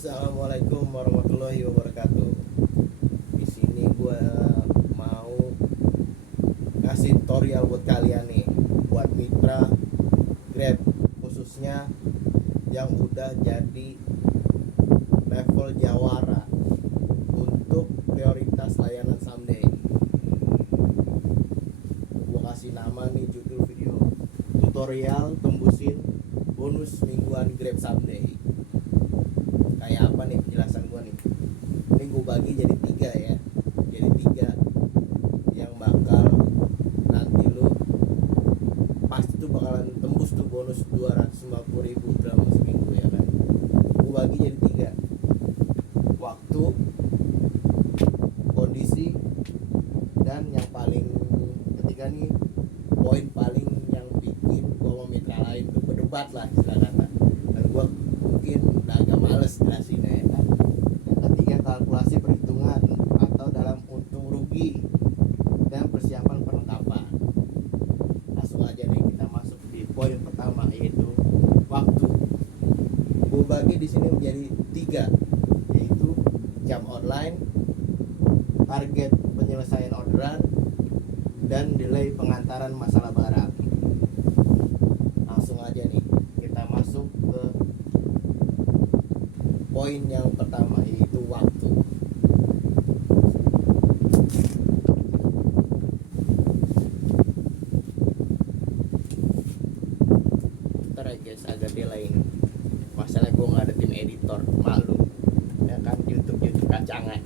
Assalamualaikum warahmatullahi wabarakatuh. Di sini gue mau kasih tutorial buat kalian nih, buat mitra Grab khususnya yang udah jadi level jawara untuk prioritas layanan someday. Gue kasih nama nih, judul video tutorial tembusin bonus mingguan Grab someday. Kayak apa nih penjelasan gue nih? Ini gue bagi jadi 3 ya. Jadi 3 yang bakal nanti lu pasti tuh bakalan tembus tuh bonus 250.000 dalam seminggu ya kan. Gue bagi jadi 3. Waktu, kondisi, dan yang paling ketiga nih, poin paling yang bikin gue sama mitra lain tuh berdebat lah istilah kata. Dan gue mungkin udah agak males jelasinnya ya kan. Yang ketiga, kalkulasi perhitungan atau dalam untung rugi dan persiapan penetapan. Langsung aja nih kita masuk di poin pertama, yaitu waktu. Gue bagi di sini menjadi 3, yaitu jam online, target penyelesaian orderan, dan delay pengantaran masalah barang. Langsung aja nih kita masuk ke poin yang pertama, yaitu waktu. Ntar ya guys, agak delay ini. Masalah gue nggak ada tim editor, malu ya kan, YouTube kacangan.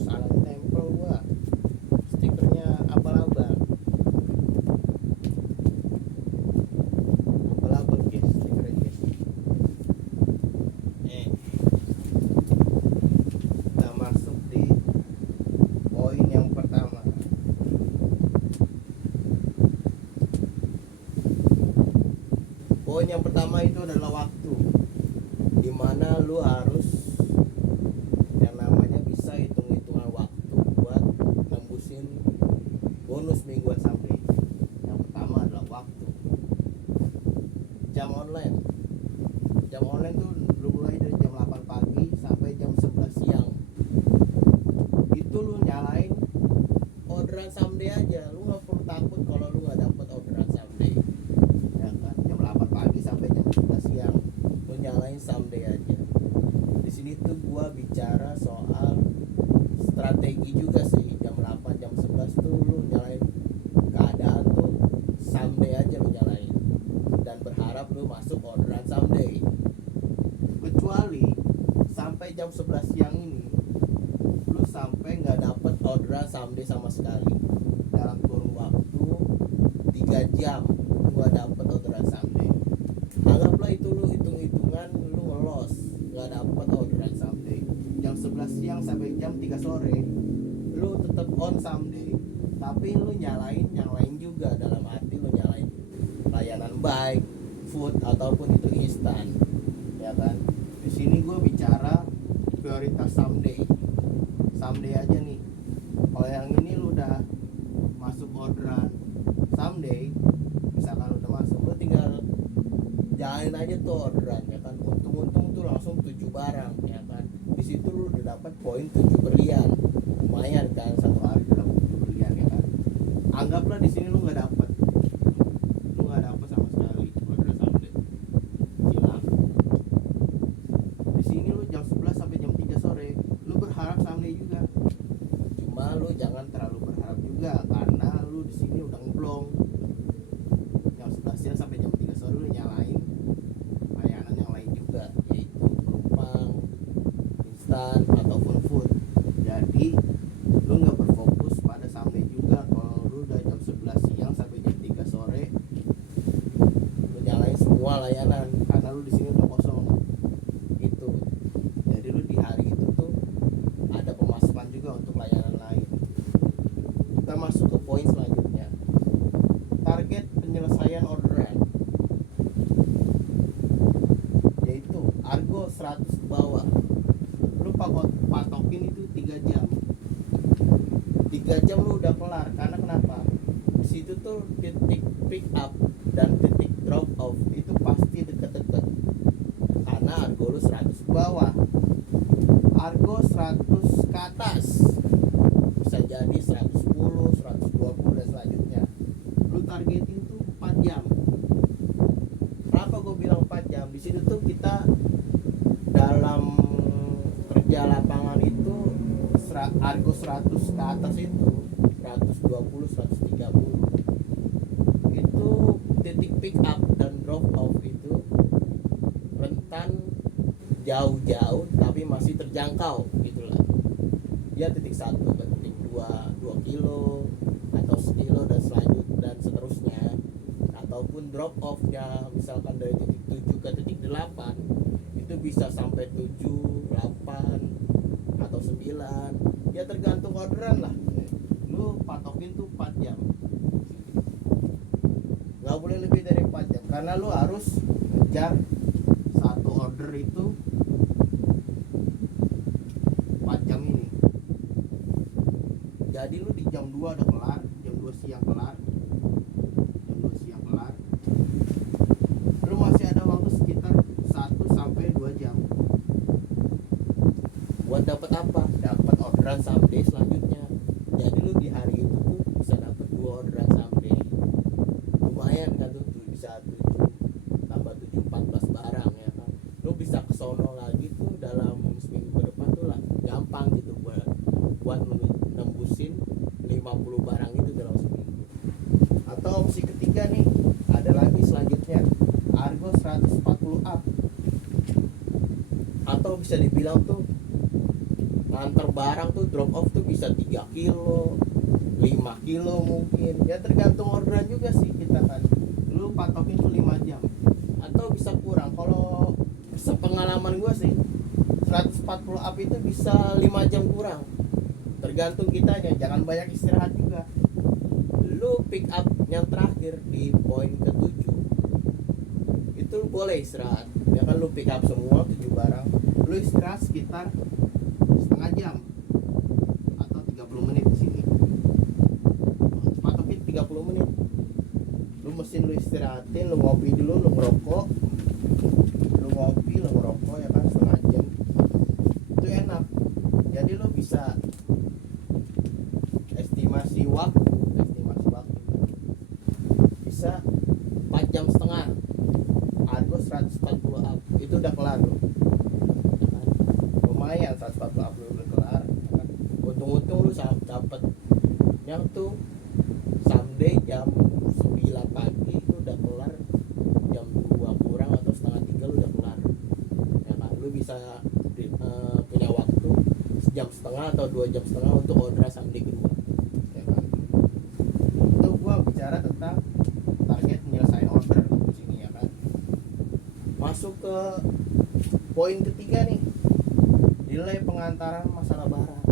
Salah tempel gua, stikernya abal-abal guys, stikernya guys. Kita masuk di poin yang pertama. Poin yang pertama itu adalah waktu, dimana lu harus yang namanya bisa hitung-hitungan waktu buat nembusin bonus mingguan sampai. Yang pertama adalah waktu. Jam online. Jam online tuh lu mulai dari jam 8 pagi sampai jam 11 siang. Itu lu nyalain orderan someday aja. Lu nggak perlu takut kalau lu nggak dapet orderan someday. Ya kan? Jam 8 pagi sampai jam 11 siang lu nyalain someday aja. Di sini tuh gua bicara soal strategi juga sih. Jam 8 jam 11 tuh lu nyalain keadaan tuh someday aja lu nyalain dan berharap lu masuk orderan someday. Kecuali sampai jam 11 siang ini lu sampai nggak dapet orderan someday sama sekali. Dalam kurun waktu 3 jam lu nggak dapet orderan someday. Anggaplah itu lu hitung-hitungan lu ngelos, nggak dapet orderan someday. Jam 11 siang sampai jam 3 sore lu tetap on someday, tapi lu nyalain yang lain juga. Dalam arti lu nyalain layanan bike, food, ataupun itu instan ya kan. Di sini gue bicara prioritas someday aja nih. Kalau yang ini lu udah masuk orderan someday, misalkan lu udah masuk, lu tinggal jalanin aja tuh orderan ya kan. Untung-untung tuh langsung 7 barang ya kan. Di situ lu udah dapat poin 7 berlian. Lumayan kan, satu hari udah dapat 7 berlian ya kan. Anggaplah di sini lu nggak dapet sama sekali orderan someday, hilang. Di sini lu jam 11 sampai jam 3 sore lu berharap someday juga. Cuma lu jangan terlalu berharap juga, karena lu di sini udah ngeblong. Jam 11 siang sampai jam 3 sore lu nyalain layanan yang lain juga, yaitu penumpang, instan, ataupun food. Jadi lu nggak berfokus pada someday juga. Kalau lu udah jam 11 siang sampai jam 3 sore lu nyalain semua layanan, karena lu di sini udah kosong gitu. Jadi lu di hari itu tuh ada pemasukan juga untuk layanan lain. Kita masuk ke poin selanjutnya, target penyelesaian orderan, yaitu argo 100 ke bawah. Lu patokin itu 3 jam. 3 jam lu udah kelar. Karena kenapa? di situ tuh titik pick up dan titik drop off itu pasti deket-deket, karena argo lu 100 ke bawah, argo 100 ke atas bisa jadi 110, 120 dan selanjutnya. Lu targetin tuh 4 jam. Kenapa gue bilang 4 jam? Di situ tuh kita dalam kerja lapangan itu argo 100 ke atas itu 120, 130 itu titik pick up dan drop off itu rentan jauh-jauh tapi masih terjangkau gitulah. Ya titik 1 ke titik 2 kilo atau sekilo dan selanjutnya dan seterusnya, ataupun drop off-nya misalkan dari titik 7 ke titik 8 itu bisa sampai 7, 8 atau 9, ya tergantung orderan lah. Lu patokin tuh 4 jam, nggak boleh lebih dari 4 jam karena lu harus ngejar satu order itu 4 jam ini. Jadi lu di jam 2 udah kelar, jam 2 siang kelar, jam 2 siang kelar, lu masih ada waktu sekitar 1 sampai 2 jam buat dapat apa? Dapat orderan someday selanjutnya. Jadi lu di hari itu tuh bisa dapat 2 orderan someday. Lumayan kan tuh bisa 7 tambah 7 14 barang ya kan. Lu bisa kesono lagi tuh dalam seminggu ke depan tuh lah gampang gitu buat nembusin 50 barang itu dalam seminggu. Atau opsi ketiga nih, ada lagi selanjutnya argo 140 up, atau bisa dibilang tuh nganter barang tuh drop off tuh bisa 3 kilo 5 kilo mungkin, ya tergantung orderan juga sih kita kan. Lu patokin tuh 5 jam atau bisa kurang. Kalau sepengalaman gue sih 140 up itu bisa 5 jam kurang, tergantung kitanya. Jangan banyak istirahat juga. Lu pick up yang terakhir di poin ke-7 itu boleh istirahat ya kan. Lu pick up semua 7 barang, lu istirahat sekitar setengah jam atau 30 menit di sini. Patokin 30 menit. Lu mesin lu istirahatin, lu ngopi dulu, lu ngerokok. Lu ngopi, lu ngerokok ya kan setengah jam. Itu enak. Jadi lu bisa estimasi waktu bisa 4 jam setengah. Argo 140 up itu udah kelar loh. Lumayan 140 up udah kelar. Untung-untung lu dapat yang tuh someday jam 9 pagi itu udah kelar, jam 2 kurang atau setengah 3 lu udah kelar. Ya kan lu bisa punya waktu sejam setengah atau 2 jam setengah untuk order someday kedua. Ya kan. Itu gua bicara tentang target menyelesaikan order di sini ya kan. Masuk ke poin ketiga nih, nilai pengantaran masalah barang.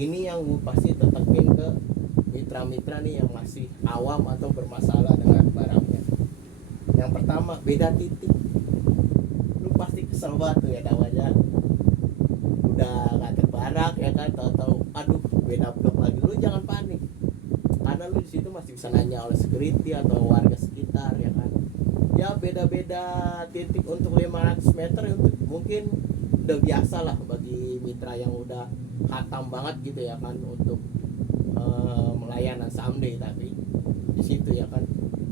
Ini yang gue pasti tetepin ke mitra-mitra nih yang masih awam atau bermasalah dengan barangnya. Yang pertama, beda titik. Lu pasti kesel banget tuh ya namanya. Udah nganter barang ya kan, tahu-tahu aduh beda blok lagi. Lu jangan panik, karena lu di situ masih bisa nanya oleh security atau warga sekitar ya kan. Ya beda-beda titik untuk 500 meter itu mungkin udah biasa lah bagi mitra yang udah khatam banget gitu ya kan untuk melayanan someday. Tapi di situ ya kan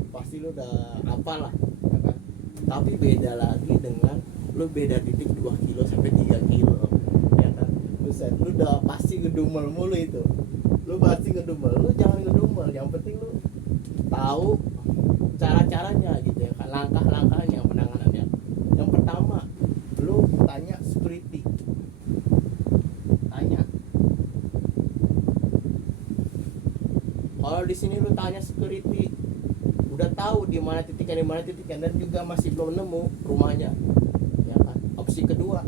pasti lu udah apalah ya kan. Tapi beda lagi dengan lu beda titik 2 kilo sampai 3 kilo ya kan. Buset, lu udah pasti ngedumel mulu itu. Lu pasti ngedumel, lu jangan ngedumel, yang penting lu tahu cara-caranya gitu ya kan, langkah-langkahnya penanganannya. Yang pertama, lu tanya security. Tanya. Kalau di sini lu tanya security, udah tahu di mana titiknya dan juga masih belum nemu rumahnya. Ya kan? Opsi kedua,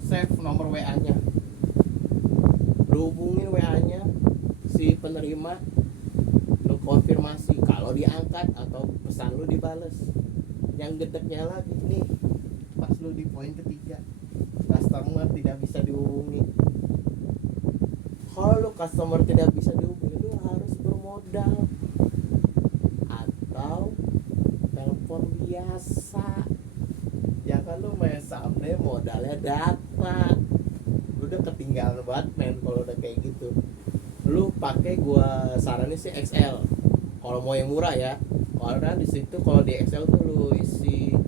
save nomor WA-nya. Lu hubungin WA-nya si penerima, lu konfirmasi kalau diangkat atau pesan lu dibales. Yang gedeknya lagi nih, pas lu di poin ketiga, customer tidak bisa dihubungi. Kalau lu customer tidak bisa dihubungi, lu harus modal atau telepon biasa. Ya kan lu main Someday modalnya data, lu udah ketinggalan banget men kalau udah kayak gitu. Lu pakai, gua saranin sih XL kalau mau yang murah ya, karena di situ kalau di XL tuh lu isi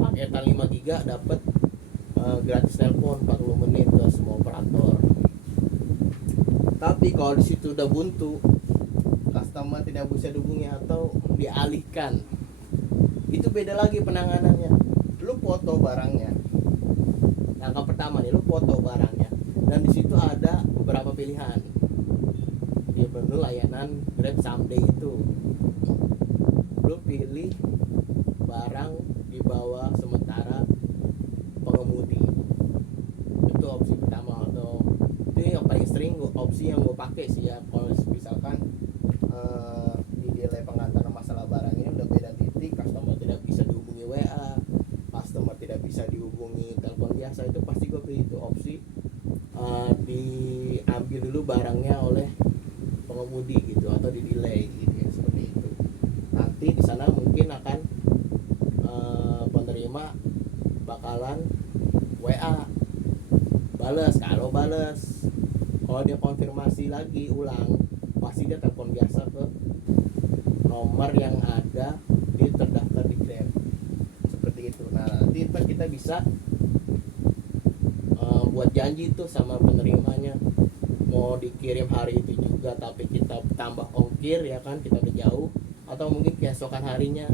paketan 5 giga dapet gratis telepon 40 menit ke semua operator. Tapi kalau di situ udah buntu, customer tidak bisa dihubungi atau dialihkan, itu beda lagi penanganannya. Lu foto barangnya, langkah pertama nih, lu foto barangnya, dan di situ ada beberapa pilihan di menu layanan Grab Someday itu. Lu pilih barang di bawah sementara pengemudi, itu opsi pertama. Atau itu yang paling sering opsi yang gue pakai sih ya, kalau misalkan di delay pengantaran masalah barang ini udah beda titik, customer tidak bisa dihubungi WA, customer tidak bisa dihubungi telepon biasa, itu pasti gue pilih itu opsi diambil dulu barangnya oleh pengemudi gitu, atau di delay gitu ya, seperti itu. Nanti di sana mungkin akan penerima bakalan WA bales, kalau dia konfirmasi lagi ulang, pasti dia telepon biasa ke nomor yang ada di terdaftar di Grab, seperti itu. Nah nanti kita bisa buat janji tuh sama penerimanya, mau dikirim hari itu juga tapi kita tambah ongkir ya kan, kita udah jauh, atau mungkin keesokan harinya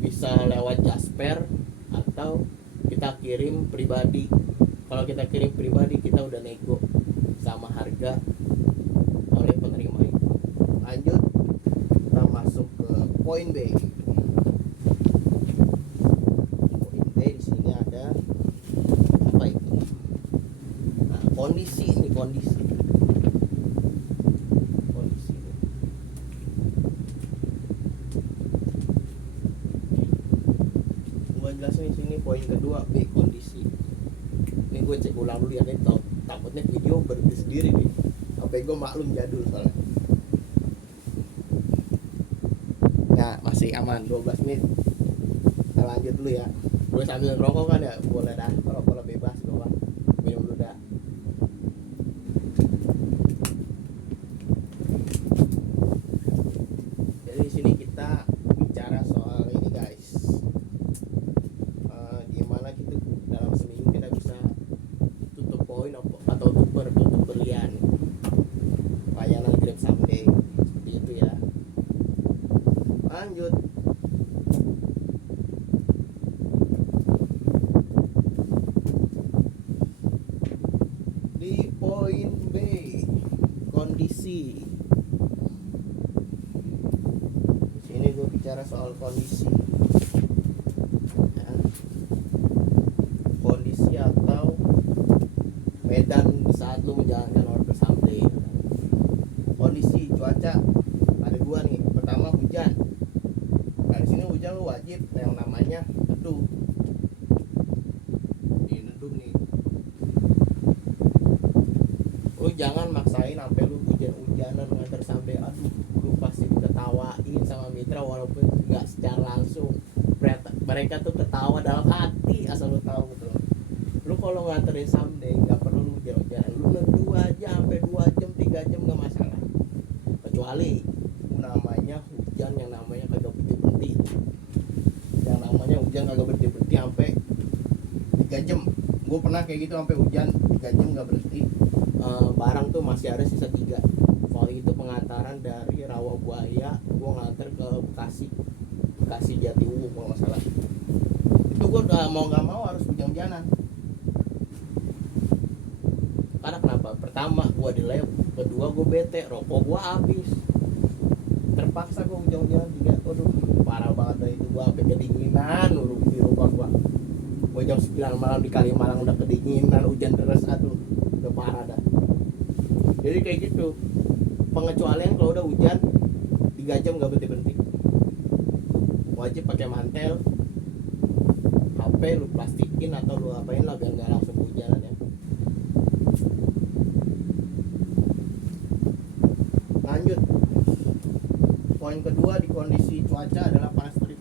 bisa lewat Jasper, atau kita kirim pribadi. Kalau kita kirim pribadi kita udah nego sama harga oleh penerima itu. Lanjut, kita masuk ke poin B. Poin B di sini ada apa itu? Nah, kondisi. Gua jelasin di sini poin kedua, B, kondisi. Ini gue cek ulang dulu ya, nih takutnya video berhenti sendiri nih. HP gue maklum jadul soalnya. Nah masih aman 12 menit. Kita lanjut dulu ya. Gue sambil ngerokok kan ya, boleh dah, kalau bebas gue minum dulu dah. Jadi di sini kita bicara soal ini guys, gimana gitu dalam seminggu kita bisa tutup poin atau tutup berlian layanan Grab Someday, seperti itu ya. Lanjut, di poin B, kondisi. Di sini gue bicara soal kondisi ya. Kondisi atau medan saat lu menjalankan order Someday. Kondisi cuaca ada dua nih. Pertama hujan. Nah di sini hujan lu wajib yang namanya neduh. Ini neduh nih. Lu jangan maksain sampai lu hujan-hujanan nganter Someday. Aduh, lu pasti diketawain sama mitra walaupun nggak secara langsung. Mereka tuh ketawa dalam hati asal lu tahu gitu. Lu kalau nganterin Someday nggak perlu lu hujan-hujanan, lu neduh aja sampai 2 jam 3 jam nggak masalah. Kecuali namanya hujan yang namanya kagak berhenti, yang namanya hujan kagak berhenti sampai 3 jam. Gue pernah kayak gitu sampai hujan 3 jam nggak berhenti. Barang tuh masih ada sisa 3. Kali itu pengantaran dari Rawabuaya, gue nganter ke Bekasi Jatiwung kalau nggak salah. Itu gue udah mau nggak mau harus hujan-hujanan. Karena kenapa? Pertama gue delay, kedua gue bete, rokok gue habis. Terpaksa gue hujan-hujanan 3. Aduh, parah banget dah itu. Gue sampai kedinginan di rumah gue. Gue jam 9 malam di Kalimalang udah kedinginan, hujan deras, aduh, udah parah dah. Jadi kayak gitu. Pengecualian kalau udah hujan 3 jam nggak berhenti. Wajib pakai mantel. HP lu plastikin atau lu apain lah biar nggak langsung hujanan ya. Lanjut, Poin kedua di kondisi cuaca adalah panas terik.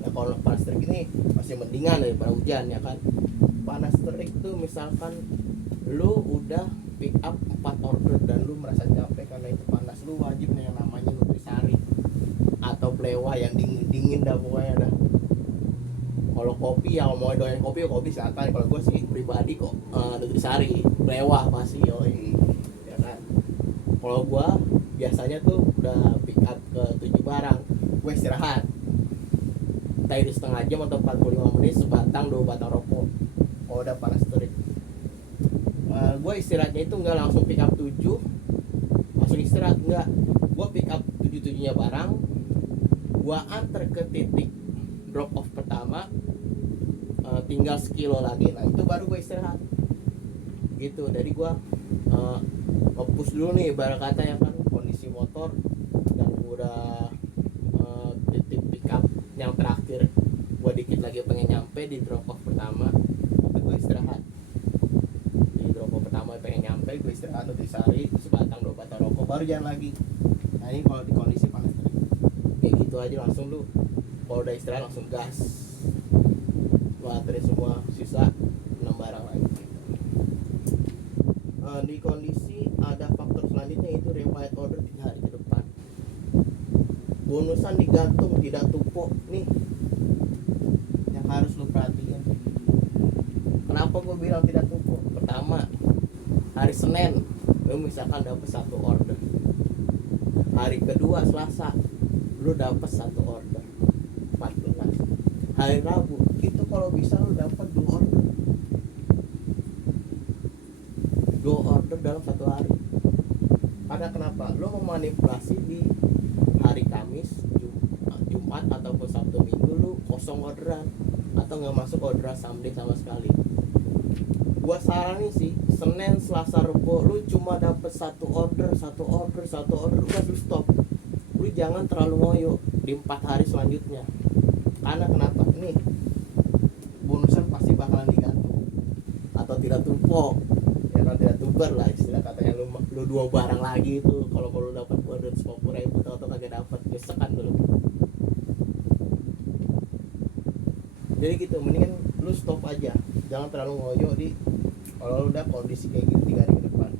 Nah kalau panas terik ini masih mendingan daripada hujan ya kan. Panas terik tuh misalkan lu udah pick up 4 order dan lu merasa capek karena itu panas, lu wajib nih yang namanya nutrisari atau plewa yang dingin dah pokoknya dah. Kalau kopi ya mau doyan kopi ya kopi silakan. Kalau gue sih pribadi kok nutrisari plewa pasti yoi ya kan. Kalau gue biasanya tuh udah pick up ke 7 barang, gue istirahat entah itu setengah jam atau 45 menit, sebatang 2 batang rokok. Oh udah panas terik, gue istirahatnya itu nggak langsung pick up 7 langsung istirahat, enggak. Gue pick up 7-7-nya barang, gue antar ke titik drop off pertama, tinggal sekilo lagi, nah itu baru gue istirahat gitu. Jadi gue nge-push dulu nih ibarat kata ya kan, kondisi motor dan udah titik pick up yang terakhir, gue dikit lagi pengen nyampe di drop off pertama, itu gue istirahat di drop off pertama, pengen nyampe gue istirahat nutrisari sebatang 2 batang rokok baru jalan lagi. Nah ini kalau di kondisi panas terik kayak gitu aja, langsung lu kalau udah istirahat langsung gas, lu anterin semua, sisa 6 barang lagi. Di kondisi ada faktor selanjutnya itu required order 3 hari ke depan. Bonusan digantung tidak tumpuk nih yang harus lu perhatiin. Kenapa gue bilang tidak tumpuk? Pertama, hari Senin lu misalkan dapat 1 order, hari kedua Selasa lu dapat 1 order 14, hari Rabu itu kalau bisa lu dapat 2 order dalam 1 hari. Karena kenapa? Lu memanipulasi di hari Kamis, Jumat ataupun Sabtu Minggu lu kosong orderan atau nggak masuk orderan someday sama sekali. Gua saranin sih Senin, Selasa, Rebo lu cuma dapat 1 order, udah lu stop. Lu jangan terlalu ngoyo di 4 hari selanjutnya. Karena kenapa? Nih bonusan pasti bakalan digantung atau tidak tumpuk. Ya kan, tidak tubar lah istilah katanya. Lu 2 barang lagi itu kalau lu dapat order 50.000 atau kagak dapat, nyesekan dulu. Jadi gitu, mendingan lu stop aja, jangan terlalu ngoyo di kalau lu udah kondisi kayak gitu 3 hari ke depan.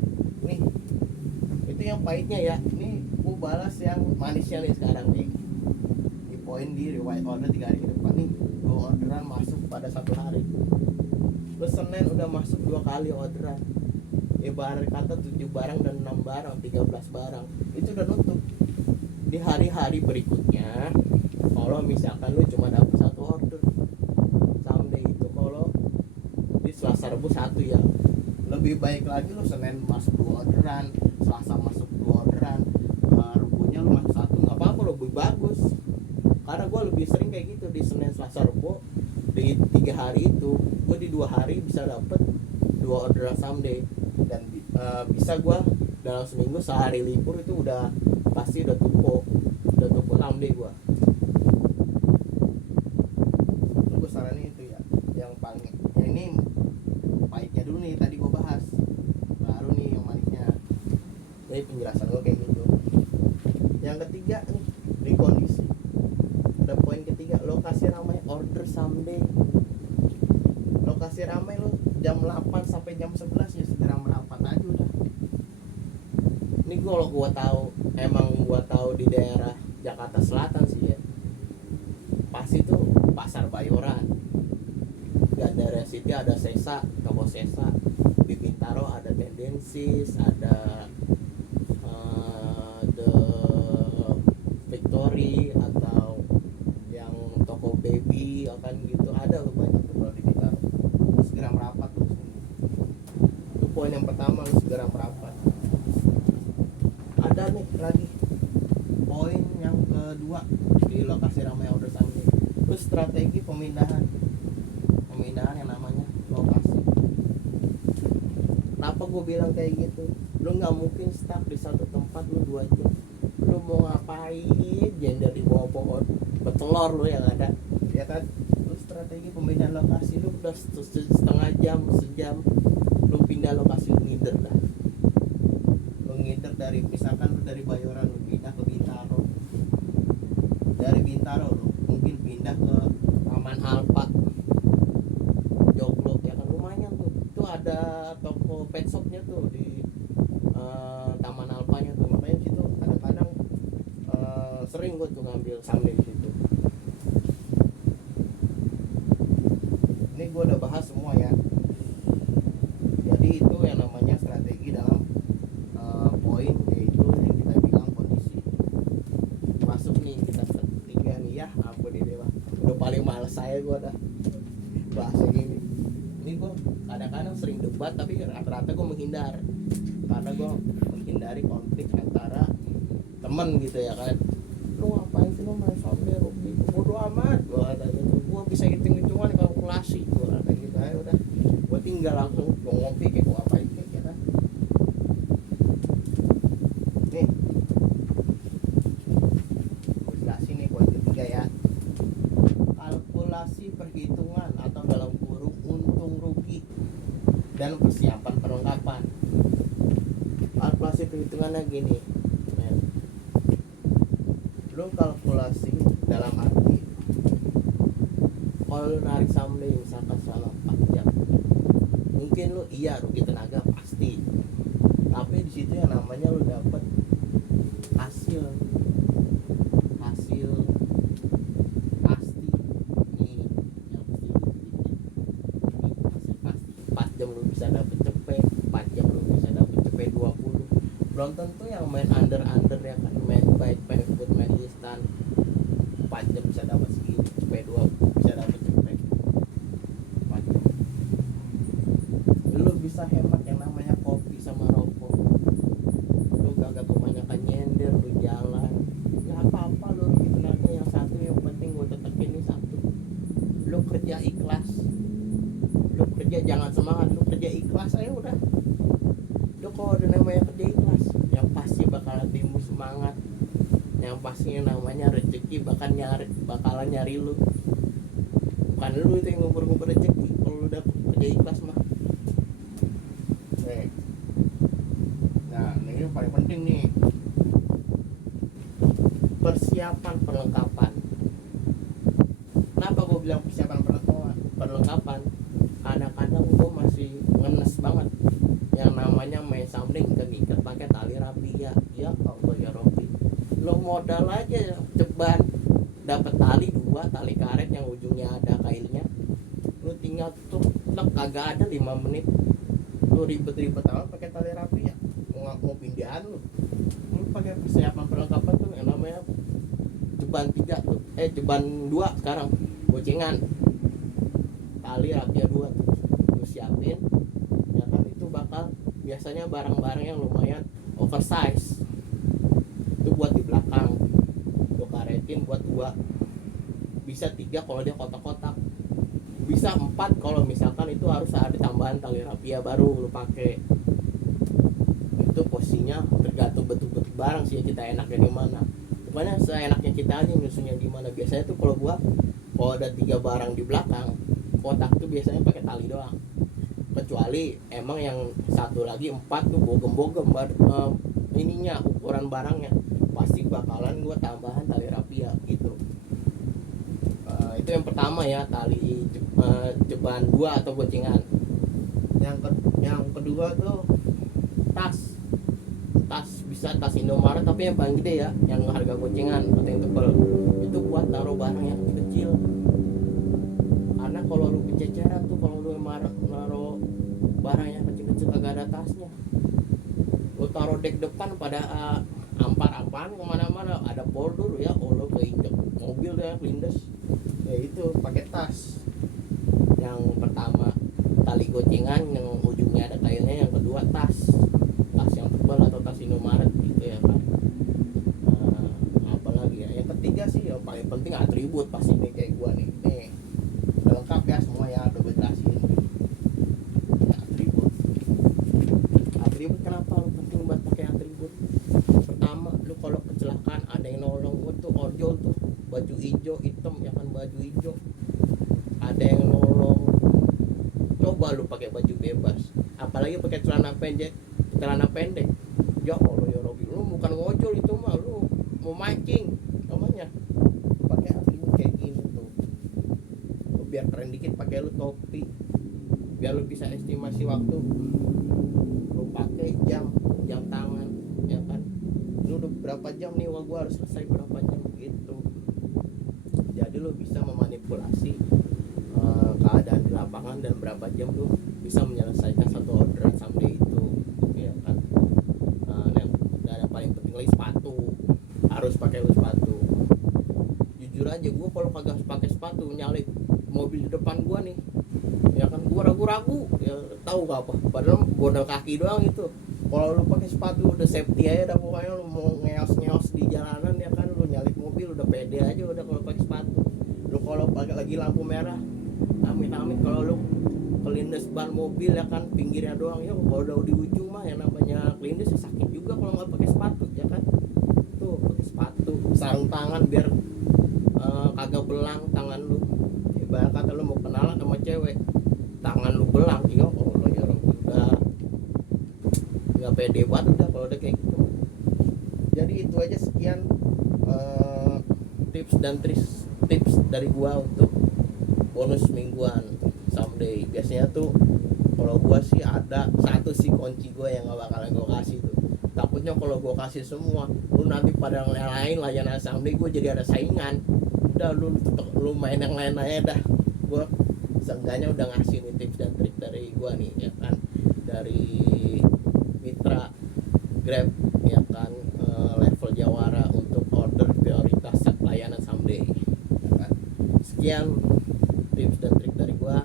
Nih itu yang pahitnya ya, ini gua balas yang manisnya nih sekarang nih. Di poin di rewind order 3 hari ke depan nih, 2 orderan masuk pada 1 hari. Lu Senin udah masuk 2 kali orderan, ibarat kata 7 barang dan 6 barang, 13 barang, itu udah nutup. Di hari-hari berikutnya kalau misalkan lu cuma dapat 1 order someday, itu kalau di Selasa Rabu 1 ya, lebih baik lagi lu Senin masuk 2 orderan, Selasa masuk 2 orderan, Rabunya lu masuk 1, nggak apa-apa, lebih bagus. Karena gue lebih sering kayak gitu, di Senin, Selasa, Rabu, di 3 hari itu gue di 2 hari bisa dapet 2 orderan someday. Dan bisa gue dalam seminggu sehari libur itu udah pasti udah tumpuk someday gue. Gue saranin itu ya, yang paling yang ini pahitnya dulu nih tadi gue bahas, baru nih yang manisnya. Jadi penjelasan gue kayak gitu. Yang ketiga nih, di kondisi ada poin ketiga, lokasi ramai order someday. Lokasi ramai lo jam 8 sampai jam 11 ya segera merapat aja udah. Ini kalau gua tahu, emang gua tahu di daerah Jakarta Selatan sih ya, pasti tuh pasar Bayoran, Gandaria City ada Sesa, toko Sesa, di Bintaro ada Tendensis, ada The Victory, atau yang toko baby akan gitu, ada loh banyak tuh kalau di Bintaro. Segera merapat tuh. Itu poin yang pertama, lu segera merapat. Ada nih lagi poin yang kedua di lokasi ramai order someday, itu strategi pemindahan yang namanya lokasi. Kenapa gue bilang kayak gitu? Lu nggak mungkin stuck di satu tempat lu 2 jam. Lu mau ngapain? Jender di bawah pohon betelor lu yang ada, ya kan? Lu strategi pemindahan lokasi, lu udah setengah jam, sejam lu pindah lokasi, lu ngider dah. Lu ngider dari misalkan lu dari Bayoran lu pindah ke Bintaro, dari Bintaro lu mungkin pindah ke Taman Alfa Joglo ya kan, lumayan tuh. Itu ada toko pet shopnya tuh di Taman Alfanya tuh, makanya di situ kadang-kadang sering gue tuh ngambil sambil di situ. Ini gue udah bahas semua ya. Jadi itu yang namanya strategi dalam poin, yaitu yang kita bilang kondisi. Masuk nih kita ketiga nih ya, ampun ini mah udah paling males saya gue dah bahas ini. Ini gue kadang-kadang sering debat tapi rata-rata gue menghindar, karena gue menghindari konflik antara temen gitu ya kan. Lu ngapain sih lu main sambil rugi, bodo amat gue kata gitu. Gue bisa hitung-hitungan kalkulasi gue kata gitu. Ayo udah gue tinggal langsung gue ngopi kayak gue apain kayak ya kan. Nih gue jelasin nih poin ketiga ya, kalkulasi perhitungan atau dalam kurung untung rugi dan persiapan perlengkapan. Kalkulasi perhitungannya gini, men. Lu kalkulasi dalam arti kalau lu narik sambil misalkan selama 4 jam, mungkin lu iya rugi tenaga pasti, tapi di situ yang namanya lu dapet hasil pasti nih, yang pasti ini hasil pasti. 4 jam lu bisa dapet cepet, 4 jam lu bisa dapet cepet 20. Belum tentu yang main under ya kan, main baik, main food, main instan 4 jam bisa dapat segini, cepet 20 bisa dapat cepet 4 jam. Lu bisa hemat yang namanya kopi sama rokok. Lu kagak kebanyakan nyender, lu jalan nggak apa-apa, lu rugi tenaga. Yang satu yang penting gue tetekin ini satu, lu kerja ikhlas. Lu kerja jangan semangat, lu kerja ikhlas aja udah. Lu kalau ada namanya kerja ikhlas, yang pasti bakalan timbul semangat, yang pastinya namanya rezeki bakalan nyari lu, bukan lu itu yang ngumpul-ngumpul rezeki. Kalau lu udah kerja ikhlas mah. Nah ini yang paling penting nih, persiapan perlengkapan. Kenapa gue bilang persiapan perlengkapan? Kadang-kadang gue masih ngenes banget yang namanya main samling keikat pakai tali rapi ya. Ya Allah ya Rabbi, lo modal aja ceban dapat tali 2 tali karet yang ujungnya ada kailnya, lo tinggal tuh kagak ada 5 menit lo ribet-ribet amat pakai tali rapi ya. Mau pindahan lo pakai persiapan perlengkapan tuh yang namanya jeban 3 tuh, jeban 2 sekarang, gocengan tali rapi 2 tuh lo siapin ya kan. Itu bakal biasanya barang-barang yang lumayan oversize itu buat di belakang, lo karetin buat 2, bisa 3 kalau dia kotak-kotak, bisa 4 kalau misalkan itu harus ada tambahan tali rapia baru lo pakai. Itu posisinya tergantung bentuk-bentuk barang sih, kita enaknya di mana. Pokoknya seenaknya kita aja nyusunnya di mana. Biasanya tuh kalau gua kalau ada 3 barang di belakang kotak tuh biasanya pakai tali doang, kecuali emang yang satu lagi 4 tuh bogem-bogem ininya ukuran barangnya, pasti bakalan gua tambahan tali rapia gitu. Itu yang pertama ya, tali jeban 2 atau gocengan. Yang kedua tuh tas bisa tas Indomaret tapi yang paling gede ya, yang harga gocengan atau yang tebel, itu buat taruh barang yang kecil. Karena kalau lu kececeran tuh, kalau lu naruh barang yang kecil-kecil kagak ada tasnya, lu taruh dek depan pada ampar-ampar kemana-mana, ada poldur ya, lo keinjek mobil ya kelindes. Ya itu pakai tas. Yang pertama tali gocengan yang ujungnya ada kailnya, yang kedua tas yang tebal atau tas Indomaret gitu ya kan. Apalagi ya, yang ketiga sih yang paling penting atribut pasti nih, kayak gua nih lengkap ya semua ya, udah gue jelasin. Atribut kenapa lu penting buat pakai atribut? Pertama, lu kalau kecelakaan ada yang nolong. Gua tuh orjol tuh baju hijau hitam ya kan, baju hijau ada yang nolong. Coba lu pakai baju bebas, apalagi pakai celana pendek ya Allah ya Rob, bukan ngojol itu mah, lu mau mancing namanya. Pakai aplikasi kayak gini tuh, lu biar keren dikit pakai lu topi, biar lu bisa estimasi waktu. Lu pakai jam tangan ya kan, lu udah berapa jam nih, wah gua harus selesai berapa jam gitu. Jadi lu bisa memanipulasi keadaan di lapangan dan berapa jam lu bisa menyelesaikan satu orderan someday itu ya kan. Dan yang paling penting lagi sepatu, harus pakai lu sepatu. Jujur aja gua kalau kagak pakai sepatu nyalip mobil di depan gua nih ya kan, gua ragu-ragu ya, tahu gak apa, padahal bodal kaki doang itu. Kalau lu pakai sepatu udah safety aja dah, pokoknya lu mau ngeos di jalanan ya kan, lu nyalip mobil udah pede aja udah kalau pakai sepatu. Lu kalau pakai lagi lampu merah, amit-amit kalau lu kelindes ban mobil ya kan, pinggirnya doang ya, kalau udah di ujung mah yang namanya kelindes ya sakit juga kalau nggak pakai sepatu ya kan. Tuh pakai sepatu, sarung tangan biar kagak belang tangan lu. Ibarat kata lu mau kenalan sama cewek, tangan lu belang, ya Allah ya Rabbi, udah nggak pede banget udah kalau udah kayak gitu. Jadi itu aja, sekian tips dan tips dari gua untuk bonus mingguan someday. Biasanya tuh kalau gua sih ada satu sih kunci gua yang nggak bakalan gua kasih tuh. Takutnya kalau gua kasih semua, lu nanti pada yang lain layanan someday gua jadi ada saingan. Udah lu main yang lain aja dah. Gua seenggaknya udah ngasih nih tips dan trik dari gua nih ya kan, dari mitra Grab ya kan, level Jawara untuk order prioritas layanan someday ya kan. Sekian tips dan trik dari gua,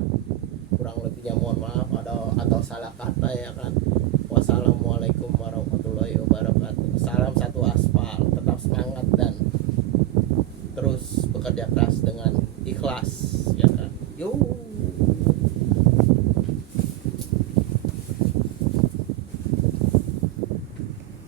kurang lebihnya mohon maaf atau salah kata ya kan. Wassalamualaikum warahmatullahi wabarakatuh. Salam satu aspal, tetap semangat dan terus bekerja keras dengan ikhlas ya kan. Yo.